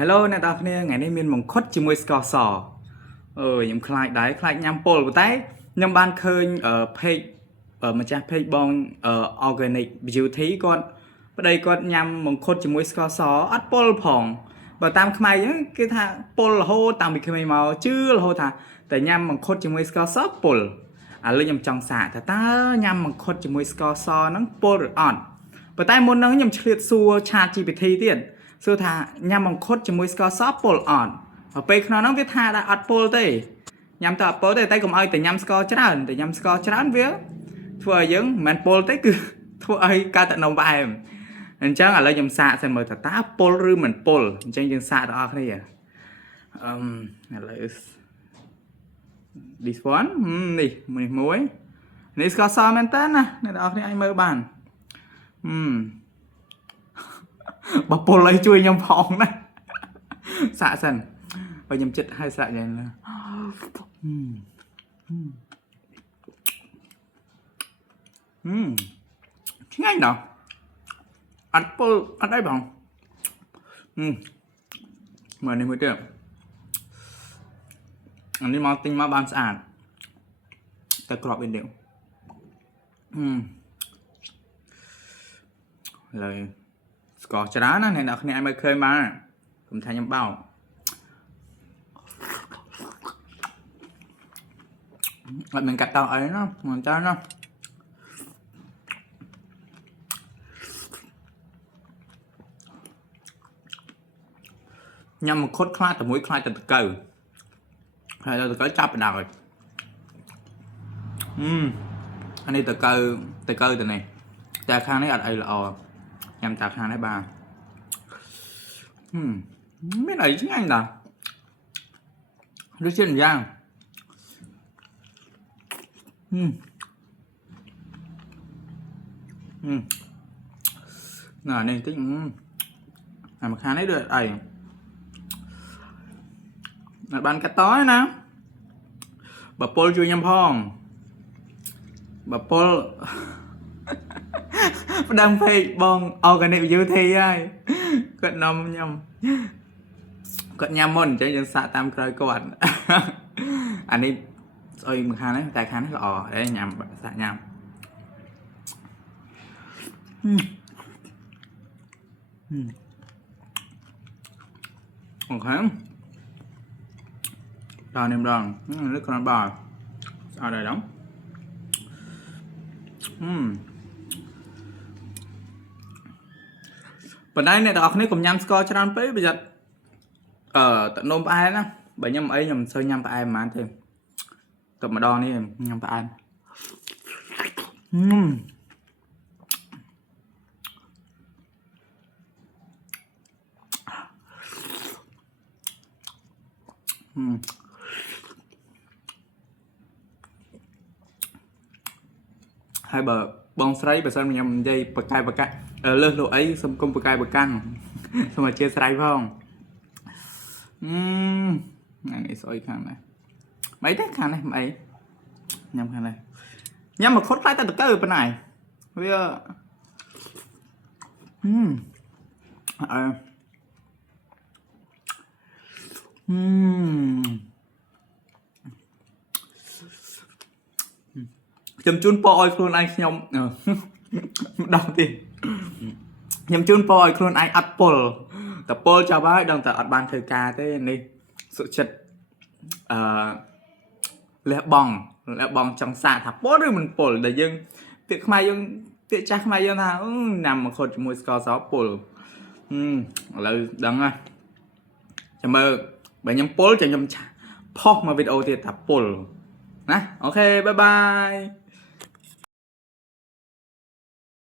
Hello អ្នកនរគ្នាថ្ងៃនេះមានមង្ឃុតជាមួយស្ករសខ្ញុំខ្លាចដែរខ្លាចញ៉ាំពុលប៉ុន្តែខ្ញុំបានឃើញpage ម្ចាស់ page បង Organic Beauty គាត់ប្តីគាត់ញ៉ាំមង្ឃុតជាមួយស្ករសអត់ពុលផងបើតាមខ្មែរហ្នឹងគេថាពុលរហូតតាំងពីក្មេងមកជឿរហូតថាតែញ៉ាំមង្ឃុតជាមួយស្ករសពុលឥឡូវខ្ញុំចង់សាកថាតើញ៉ាំមង្ឃុតជាមួយស្ករសហ្នឹងពុលឬអត់ប៉ុន្តែមុនហ្នឹងខ្ញុំឆ្លៀតសួរ ChatGPT ទៀតសួរថាញ៉ាំមង្ឃុតជាមួយស្ករសពុលអត់ពេលក្នុងហ្នឹងវាថាថាអត់ពុលទេញ៉ាំទៅអត់ពុលទេតែកុំឲ្យតែញ៉ាំស្ករច្រើនតែញ៉ាំស្ករច្រើនវាធ្វើឲ្យយើងមិនមែនពុលទេគឺធ្វើឲ្យកើតតែនំផ្អែមអញ្ចឹងឥឡូវខ្ញុំសាកសិនមើលថាតើពុលឬមិនពុលអញ្ចឹងយើងសាកដល់អស់គ្នាឥឡូវ this one នេះមួយនេះស្ករសមែនតើណាអ្នកនរគ្នាអាចមើលបានបើពុលអីជួយខ្ញុំផងណាសាកសិនបើខ្ញុំចិត្តឲ្យសាកយ៉ាងណាឆ្ងាញ់ណាស់អត់ពុលអត់អីបងមើលនេះមួយទៀតអានេះមកទិញមកបានស្អាតតែក្របអ៊ីនឌីឡើយស្ករច្រើនណាស់អ្នកនរគ្នាឲ្យមើលឃើញបានខ្ញុំថាខ្ញុំបោកអត់មានកាត់តអីណាមិនចាណាញ៉ាំមកខុតខ្លាចតែមួយខ្លាចតែតកៅហើយតកៅចាប់បណ្ដោយអានេះតកៅទៅនេះតែខាងនេះអត់អីល្អញ៉ាំតាខាងនេះបានមានអីឆ្ងាញ់ដែររសជាតិយ៉ាងណានេះតិចអាមកខាងនេះដូចអីណាបានកាត់តឯណាបើពុលជួយញ៉ាំផងបើពុលផ្ដឹងពេកបង Organic Beauty ហើយគាត់នាំខ្ញុំគាត់ញ៉ាំមុនអញ្ចឹងយើងសាកតាមក្រោយគាត់អានេះស្អុយមួយខាងនេះតែខាងនេះល្អញ៉ាំសាកញ៉ាំអូខេដល់នេះម្ដងនេះគ្រាន់បើស្អាតដែរដល់ប៉ុន្តែអ្នកទាំងអស់គ្នាកុំញ៉ាំស្ករច្រើនពេកប្រយ័ត្នតនំផ្អែមណាបើញ៉ាំអីខ្ញុំមិនសូវញ៉ាំផ្អែមហ្មងទេតែម្ដងនេះញ៉ាំផ្អែមហើយបើបងស្រីបើសិនខ្ញុំនិយាយបកាយបកាលើសលោកអីសុំគុំបកាយបកាំងសូមអធិស្ឋានផងនេះស្អុយខាងនេះមិនអីទេខាងនេះមិនអីញ៉ាំខាងនេះញ៉ាំមកខុតខ្លាចតែតកៅប៉ុណ្ណាវាខ្ញុំជូនពរឲ្យខ្លួនឯងខ្ញុំម្ដងទៀតខ្ញុំជូនពរឲ្យខ្លួនឯងអត់ពុលតែពុលចាប់ហើយដឹងតែអត់បានធ្វើការទេនេះសុចិត្តលះបង់ចង់សាកថាពុលឬមិនពុលដែលយើងពាក្យខ្មែរយើងពាក្យចាស់ខ្មែរយើងថាញ៉ាំមកខុតជាមួយស្ករសពុលឥឡូវដឹងហើយចាំមើលបើខ្ញុំពុលចាំខ្ញុំផុសមកវីដេអូទៀតថាពុលណាអូខេបាយបាយ